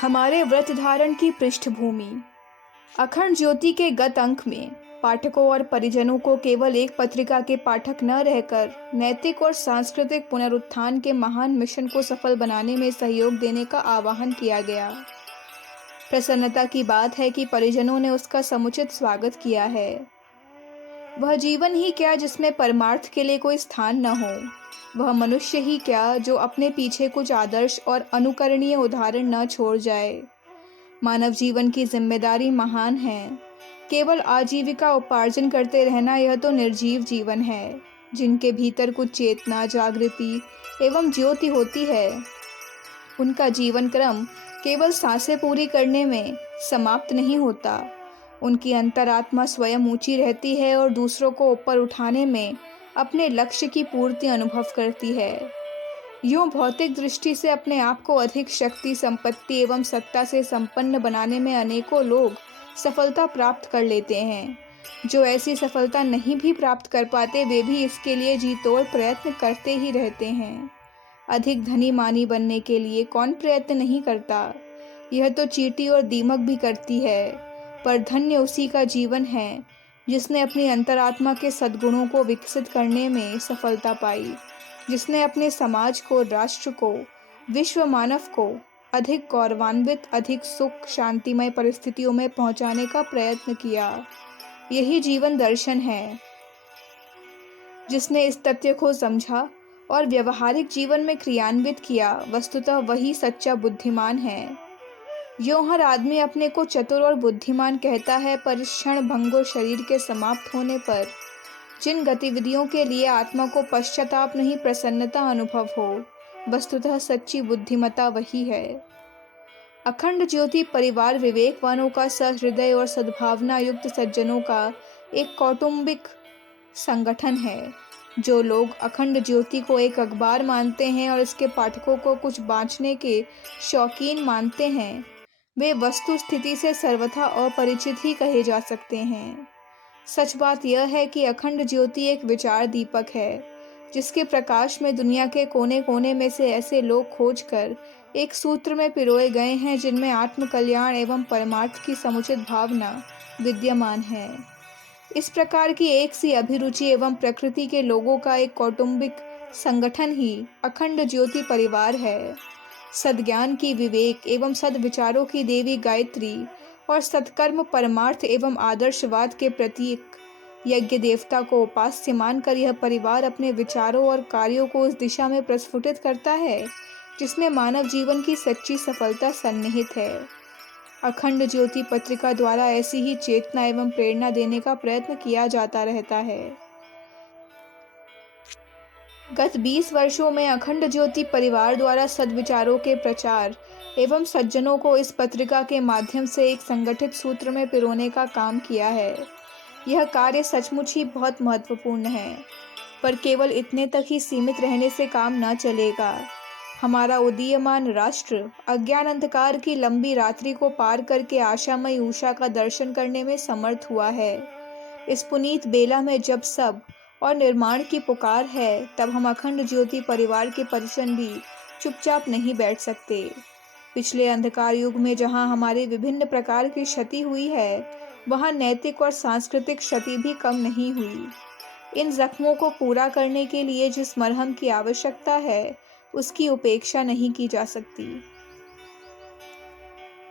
हमारे व्रत धारण की पृष्ठभूमि। अखंड ज्योति के गत अंक में पाठकों और परिजनों को केवल एक पत्रिका के पाठक न रहकर नैतिक और सांस्कृतिक पुनरुत्थान के महान मिशन को सफल बनाने में सहयोग देने का आह्वान किया गया। प्रसन्नता की बात है कि परिजनों ने उसका समुचित स्वागत किया है। वह जीवन ही क्या जिसमें परमार्थ के लिए कोई स्थान न हो, वह मनुष्य ही क्या जो अपने पीछे कुछ आदर्श और अनुकरणीय उदाहरण न छोड़ जाए। मानव जीवन की जिम्मेदारी महान है। केवल आजीविका उपार्जन करते रहना यह तो निर्जीव जीवन है। जिनके भीतर कुछ चेतना, जागृति एवं ज्योति होती है, उनका जीवन क्रम केवल सांसें पूरी करने में समाप्त नहीं होता। उनकी अंतरात्मा स्वयं ऊंची रहती है और दूसरों को ऊपर उठाने में अपने लक्ष्य की पूर्ति अनुभव करती है। यूं भौतिक दृष्टि से अपने आप को अधिक शक्ति, संपत्ति एवं सत्ता से संपन्न बनाने में अनेकों लोग सफलता प्राप्त कर लेते हैं। जो ऐसी सफलता नहीं भी प्राप्त कर पाते, वे भी इसके लिए जी तोड़ प्रयत्न करते ही रहते हैं। अधिक धनी मानी बनने के लिए कौन प्रयत्न नहीं करता? यह तो चींटी और दीमक भी करती है। पर धन्य उसी का जीवन है जिसने अपनी अंतरात्मा के सद्गुणों को विकसित करने में सफलता पाई, जिसने अपने समाज को, राष्ट्र को, विश्व मानव को अधिक गौरवान्वित, अधिक सुख शांतिमय परिस्थितियों में पहुंचाने का प्रयत्न किया। यही जीवन दर्शन है। जिसने इस तथ्य को समझा और व्यवहारिक जीवन में क्रियान्वित किया, वस्तुतः वही सच्चा बुद्धिमान है। यूं हर आदमी अपने को चतुर और बुद्धिमान कहता है, पर क्षण भंगुर शरीर के समाप्त होने पर जिन गतिविधियों के लिए आत्मा को पश्चाताप नहीं, प्रसन्नता अनुभव हो, वस्तुतः सच्ची बुद्धिमता वही है। अखंड ज्योति परिवार विवेकवानों का, सहृदय और सद्भावना युक्त सज्जनों का एक कौटुंबिक संगठन है। जो लोग अखंड ज्योति को एक अखबार मानते हैं और इसके पाठकों को कुछ बाँचने के शौकीन मानते हैं, वे वस्तु स्थिति से सर्वथा अपरिचित ही कहे जा सकते हैं। सच बात यह है कि अखंड ज्योति एक विचार दीपक है, जिसके प्रकाश में दुनिया के कोने कोने में से ऐसे लोग खोजकर एक सूत्र में पिरोए गए हैं जिनमें आत्म कल्याण एवं परमार्थ की समुचित भावना विद्यमान है। इस प्रकार की एक सी अभिरुचि एवं प्रकृति के लोगों का एक कौटुंबिक संगठन ही अखंड ज्योति परिवार है। सद्ज्ञान की, विवेक एवं सद्विचारों की देवी गायत्री और सत्कर्म, परमार्थ एवं आदर्शवाद के प्रतीक यज्ञ देवता को उपास्य मानकर यह परिवार अपने विचारों और कार्यों को उस दिशा में प्रस्फुटित करता है जिसमें मानव जीवन की सच्ची सफलता सन्निहित है। अखंड ज्योति पत्रिका द्वारा ऐसी ही चेतना एवं प्रेरणा देने का प्रयत्न किया जाता रहता है। गत 20 वर्षों में अखंड ज्योति परिवार द्वारा सद्विचारों के प्रचार एवं सज्जनों को इस पत्रिका के माध्यम से एक संगठित सूत्र में पिरोने का काम किया है। यह कार्य सचमुच ही बहुत महत्वपूर्ण है, पर केवल इतने तक ही सीमित रहने से काम न चलेगा। हमारा उदीयमान राष्ट्र अज्ञान अंधकार की लंबी रात्रि को पार करके आशामयी उषा का दर्शन करने में समर्थ हुआ है। इस पुनीत बेला में जब सब और निर्माण की पुकार है, तब हम अखंड ज्योति परिवार के परिजन भी चुपचाप नहीं बैठ सकते। पिछले अंधकार युग में जहां हमारी विभिन्न प्रकार की क्षति हुई है, वहां नैतिक और सांस्कृतिक क्षति भी कम नहीं हुई। इन जख्मों को पूरा करने के लिए जिस मरहम की आवश्यकता है, उसकी उपेक्षा नहीं की जा सकती।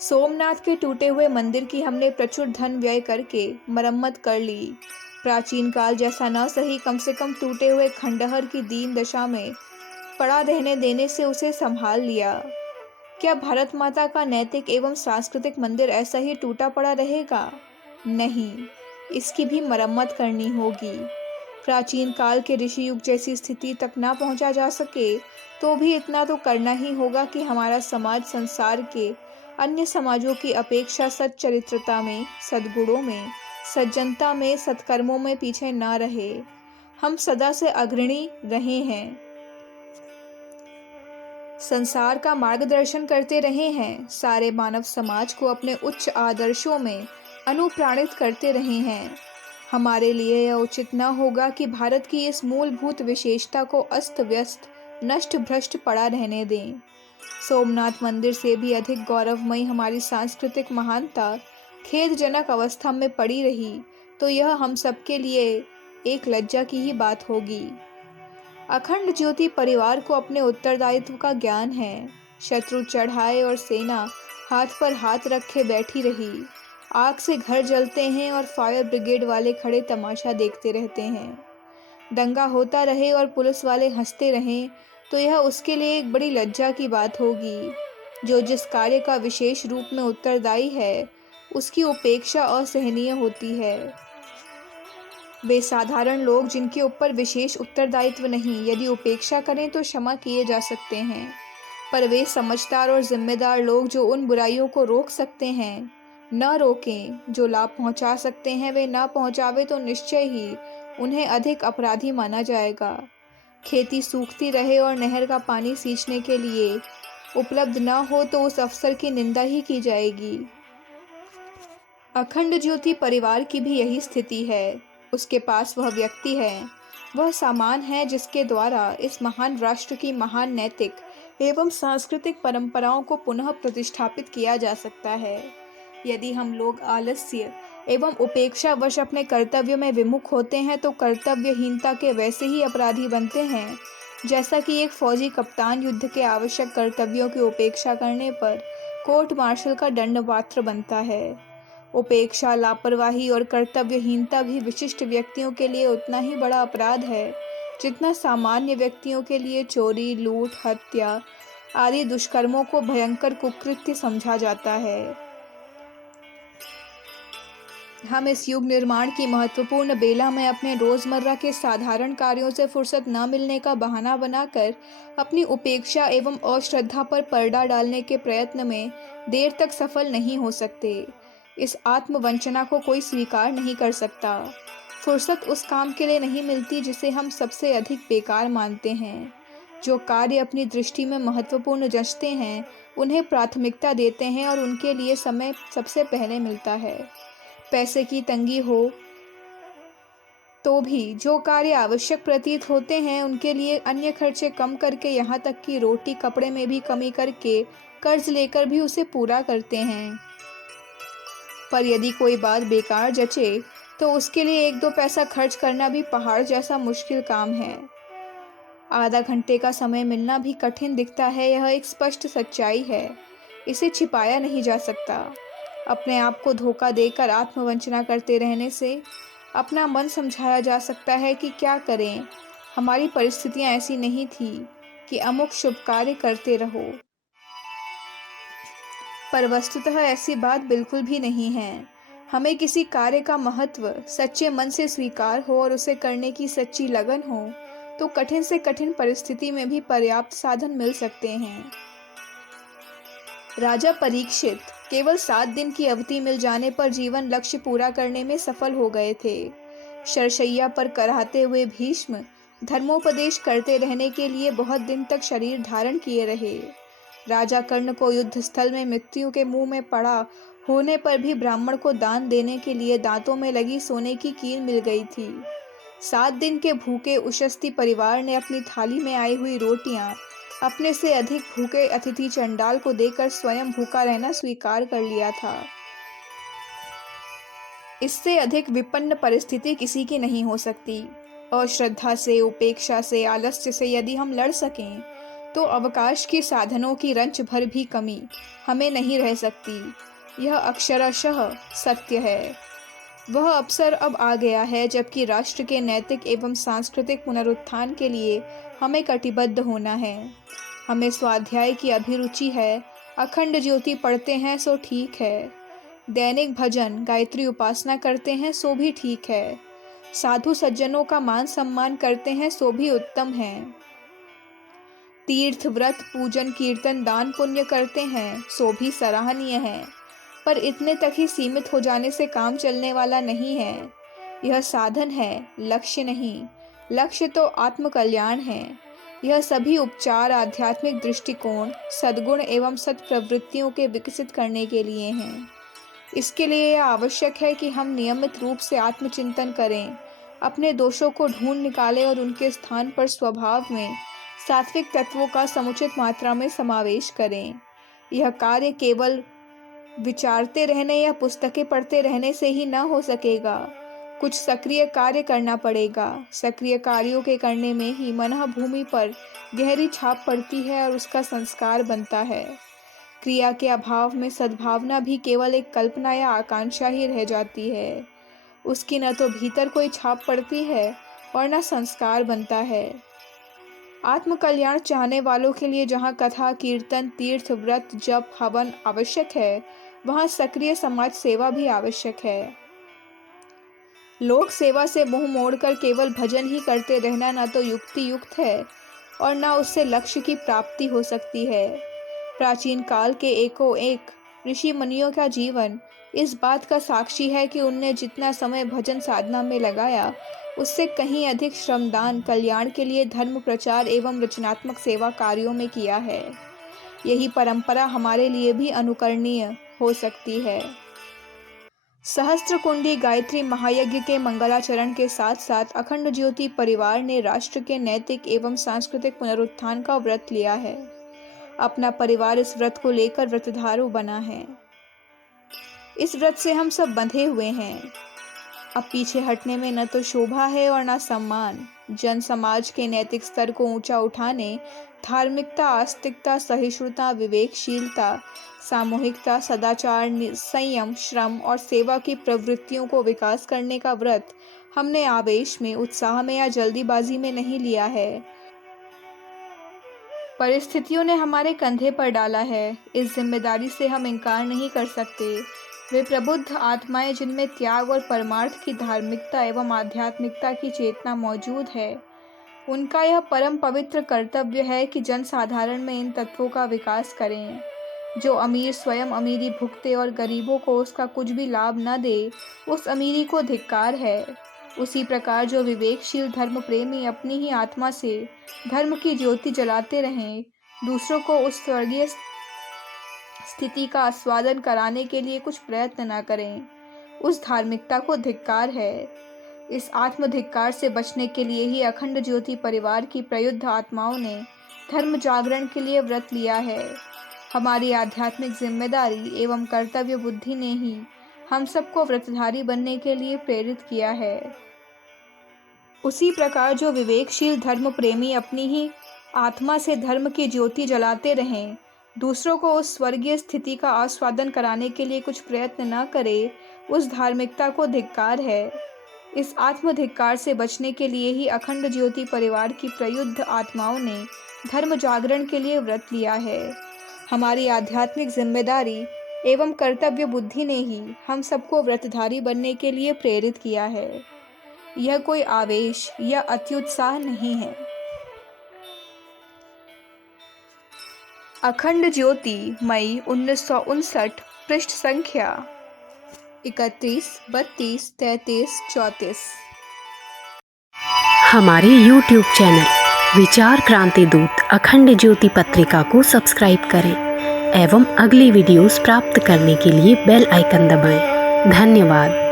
सोमनाथ के टूटे हुए मंदिर की हमने प्रचुर धन व्यय करके मरम्मत कर ली। प्राचीन काल जैसा न सही, कम से कम टूटे हुए खंडहर की दीन दशा में पड़ा रहने देने से उसे संभाल लिया। क्या भारत माता का नैतिक एवं सांस्कृतिक मंदिर ऐसा ही टूटा पड़ा रहेगा? नहीं, इसकी भी मरम्मत करनी होगी। प्राचीन काल के ऋषि युग जैसी स्थिति तक ना पहुंचा जा सके, तो भी इतना तो करना ही होगा कि हमारा समाज संसार के अन्य समाजों की अपेक्षा सच्चरित्रता में, सद्गुणों में, सज्जनता में, सत्कर्मों में पीछे ना रहे। हम सदा से अग्रणी रहे हैं, संसार का मार्गदर्शन करते रहे हैं, सारे मानव समाज को अपने उच्च आदर्शों में अनुप्राणित करते रहे हैं। हमारे लिए यह उचित न होगा कि भारत की इस मूलभूत विशेषता को अस्त व्यस्त, नष्ट भ्रष्ट पड़ा रहने दें। सोमनाथ मंदिर से भी अधिक गौरवमयी हमारी सांस्कृतिक महानता खेदजनक अवस्था में पड़ी रही तो यह हम सबके लिए एक लज्जा की ही बात होगी। अखंड ज्योति परिवार को अपने उत्तरदायित्व का ज्ञान है। शत्रु चढ़ाए और सेना हाथ पर हाथ रखे बैठी रही। आग से घर जलते हैं और फायर ब्रिगेड वाले खड़े तमाशा देखते रहते हैं। दंगा होता रहे और पुलिस वाले हंसते रहें तो यह उसके लिए एक बड़ी लज्जा की बात होगी। जो जिस कार्य का विशेष रूप में उत्तरदायी है उसकी उपेक्षा असहनीय होती है। वे साधारण लोग जिनके ऊपर विशेष उत्तरदायित्व नहीं, यदि उपेक्षा करें तो क्षमा किए जा सकते हैं, पर वे समझदार और जिम्मेदार लोग जो उन बुराइयों को रोक सकते हैं न रोकें, जो लाभ पहुंचा सकते हैं वे न पहुंचावे तो निश्चय ही उन्हें अधिक अपराधी माना जाएगा। खेती सूखती रहे और नहर का पानी सींचने के लिए उपलब्ध न हो तो उस अफसर की निंदा ही की जाएगी। अखंड ज्योति परिवार की भी यही स्थिति है। उसके पास वह व्यक्ति है, वह सामान है जिसके द्वारा इस महान राष्ट्र की महान नैतिक एवं सांस्कृतिक परंपराओं को पुनः प्रतिष्ठापित किया जा सकता है। यदि हम लोग आलस्य एवं उपेक्षावश अपने कर्तव्य में विमुख होते हैं तो कर्तव्यहीनता के वैसे ही अपराधी बनते हैं जैसा कि एक फौजी कप्तान युद्ध के आवश्यक कर्तव्यों की उपेक्षा करने पर कोर्ट मार्शल का दंड पात्र बनता है। उपेक्षा, लापरवाही और कर्तव्यहीनता भी विशिष्ट व्यक्तियों के लिए उतना ही बड़ा अपराध है जितना सामान्य व्यक्तियों के लिए चोरी, लूट, हत्या आदि दुष्कर्मों को भयंकर कुकृत्य समझा जाता है। हम इस युग निर्माण की महत्वपूर्ण बेला में अपने रोजमर्रा के साधारण कार्यों से फुर्सत न मिलने का बहाना बनाकर अपनी उपेक्षा एवं अश्रद्धा पर पर्दा डालने के प्रयत्न में देर तक सफल नहीं हो सकते। इस आत्मवंचना को कोई स्वीकार नहीं कर सकता। फुर्सत उस काम के लिए नहीं मिलती जिसे हम सबसे अधिक बेकार मानते हैं। जो कार्य अपनी दृष्टि में महत्वपूर्ण जचते हैं उन्हें प्राथमिकता देते हैं और उनके लिए समय सबसे पहले मिलता है। पैसे की तंगी हो तो भी जो कार्य आवश्यक प्रतीत होते हैं उनके लिए अन्य खर्चे कम करके, यहाँ तक कि रोटी कपड़े में भी कमी करके, कर्ज लेकर भी उसे पूरा करते हैं। पर यदि कोई बात बेकार जचे तो उसके लिए 1-2 पैसा खर्च करना भी पहाड़ जैसा मुश्किल काम है। आधा घंटे का समय मिलना भी कठिन दिखता है, यह एक स्पष्ट सच्चाई है, इसे छिपाया नहीं जा सकता। अपने आप को धोखा देकर आत्मवंचना करते रहने से अपना मन समझाया जा सकता है कि क्या करें, हमारी परिस्थितियां ऐसी नहीं थी कि अमुक शुभ कार्य करते रहो। पर वस्तुतः ऐसी बात बिल्कुल भी नहीं है। हमें किसी कार्य का महत्व सच्चे मन से स्वीकार हो और उसे करने की सच्ची लगन हो तो कठिन से कठिन परिस्थिति में भी पर्याप्त साधन मिल सकते हैं। राजा परीक्षित केवल 7 दिन की अवधि मिल जाने पर जीवन लक्ष्य पूरा करने में सफल हो गए थे। शरशैया पर कराहते हुए भीष्म धर्मोपदेश करते रहने के लिए बहुत दिन तक शरीर धारण किए रहे। राजा कर्ण को युद्ध स्थल में मृत्यु के मुंह में पड़ा होने पर भी ब्राह्मण को दान देने के लिए दांतों में लगी सोने की कील मिल गई थी। 7 दिन के भूखे उशस्ती परिवार ने अपनी थाली में आई हुई रोटियां अपने से अधिक भूखे अतिथि चंडाल को देकर स्वयं भूखा रहना स्वीकार कर लिया था। इससे अधिक विपन्न परिस्थिति किसी की नहीं हो सकती। अश्रद्धा से, उपेक्षा से, आलस्य से यदि हम लड़ सकें तो अवकाश के साधनों की रंच भर भी कमी हमें नहीं रह सकती। यह अक्षरशः सत्य है। वह अवसर अब आ गया है जबकि राष्ट्र के नैतिक एवं सांस्कृतिक पुनरुत्थान के लिए हमें कटिबद्ध होना है। हमें स्वाध्याय की अभिरुचि है, अखंड ज्योति पढ़ते हैं सो ठीक है, दैनिक भजन गायत्री उपासना करते हैं सो भी ठीक है, साधु सज्जनों का मान सम्मान करते हैं सो भी उत्तम है, तीर्थ व्रत पूजन कीर्तन दान पुण्य करते हैं सो भी सराहनीय है, पर इतने तक ही सीमित हो जाने से काम चलने वाला नहीं है। यह साधन है, लक्ष्य नहीं। लक्ष्य तो आत्मकल्याण है। यह सभी उपचार आध्यात्मिक दृष्टिकोण सद्गुण एवं सत्प्रवृत्तियों के विकसित करने के लिए हैं। इसके लिए यह आवश्यक है कि हम नियमित रूप से आत्मचिंतन करें, अपने दोषों को ढूंढ निकालें और उनके स्थान पर स्वभाव में सात्विक तत्वों का समुचित मात्रा में समावेश करें। यह कार्य केवल विचारते रहने या पुस्तकें पढ़ते रहने से ही न हो सकेगा। कुछ सक्रिय कार्य करना पड़ेगा। सक्रिय कार्यों के करने में ही मनः भूमि पर गहरी छाप पड़ती है और उसका संस्कार बनता है। क्रिया के अभाव में सद्भावना भी केवल एक कल्पना या आकांक्षा ही रह जाती है। उसकी न तो भीतर कोई छाप पड़ती है और न संस्कार बनता है। आत्मकल्याण चाहने वालों के लिए जहाँ कथा, कीर्तन, तीर्थ, व्रत, जप, हवन आवश्यक है, वहाँ सक्रिय समाज सेवा भी आवश्यक है। लोक सेवा से मुंह मोड़कर केवल भजन ही करते रहना न तो युक्ति युक्त है और न उससे लक्ष्य की प्राप्ति हो सकती है। प्राचीन काल के एकों एक ऋषि मुनियों का जीवन इस बात का साक्षी है कि उनने जितना समय भजन साधना में लगाया, उससे कहीं अधिक श्रमदान कल्याण के लिए धर्म प्रचार एवं रचनात्मक सेवा कार्यों में किया है। यही परंपरा हमारे लिए भी अनुकरणीय हो सकती है। सहस्त्रकुंडी गायत्री महायज्ञ के मंगलाचरण के साथ साथ अखंड ज्योति परिवार ने राष्ट्र के नैतिक एवं सांस्कृतिक पुनरुत्थान का व्रत लिया है। अपना परिवार इस व्रत को लेकर व्रतधारू बना है। इस व्रत से हम सब बंधे हुए हैं। अब पीछे हटने में न तो शोभा है और न सम्मान। जन समाज के नैतिक स्तर को ऊंचा उठाने, धार्मिकता, आस्तिकता, सहिष्णुता, विवेकशीलता, सामूहिकता, सदाचार, संयम, श्रम और सेवा की प्रवृत्तियों को विकास करने का व्रत हमने आवेश में, उत्साह में या जल्दीबाजी में नहीं लिया है। परिस्थितियों ने हमारे कंधे पर डाला है। इस जिम्मेदारी से हम इनकार नहीं कर सकते। वे प्रबुद्ध आत्माएं जिनमें त्याग और परमार्थ की धार्मिकता एवं आध्यात्मिकता की चेतना मौजूद है, उनका यह परम पवित्र कर्तव्य है कि जनसाधारण में इन तत्वों का विकास करें। जो अमीर स्वयं अमीरी भुगते और गरीबों को उसका कुछ भी लाभ न दे, उस अमीरी को धिक्कार है। उसी प्रकार जो विवेकशील धर्म प्रेमी अपनी ही आत्मा से धर्म की ज्योति जलाते रहें, दूसरों को उस स्वर्गीय स्थिति का आस्वादन कराने के लिए कुछ प्रयत्न न करें, उस धार्मिकता को धिक्कार है। इस आत्मधिक्कार से बचने के लिए ही अखंड ज्योति परिवार की प्रयुद्ध आत्माओं ने धर्म जागरण के लिए व्रत लिया है। हमारी आध्यात्मिक जिम्मेदारी एवं कर्तव्य बुद्धि ने ही हम सबको व्रतधारी बनने के लिए प्रेरित किया है। उसी प्रकार जो विवेकशील धर्म प्रेमी अपनी ही आत्मा से धर्म की ज्योति जलाते रहें, दूसरों को उस स्वर्गीय स्थिति का आस्वादन कराने के लिए कुछ प्रयत्न न करे, उस धार्मिकता को धिक्कार है। इस आत्मधिक्कार से बचने के लिए ही अखंड ज्योति परिवार की प्रयुद्ध आत्माओं ने धर्म जागरण के लिए व्रत लिया है। हमारी आध्यात्मिक जिम्मेदारी एवं कर्तव्य बुद्धि ने ही हम सबको व्रतधारी बनने के लिए प्रेरित किया है। यह कोई आवेश या अत्युत्साह नहीं है। अखंड ज्योति, मई 1959, पृष्ठ संख्या 31, 32, 33, 34। हमारे YouTube चैनल विचार क्रांति दूत अखंड ज्योति पत्रिका को सब्सक्राइब करें एवं अगली वीडियोस प्राप्त करने के लिए बेल आइकन दबाएं। धन्यवाद।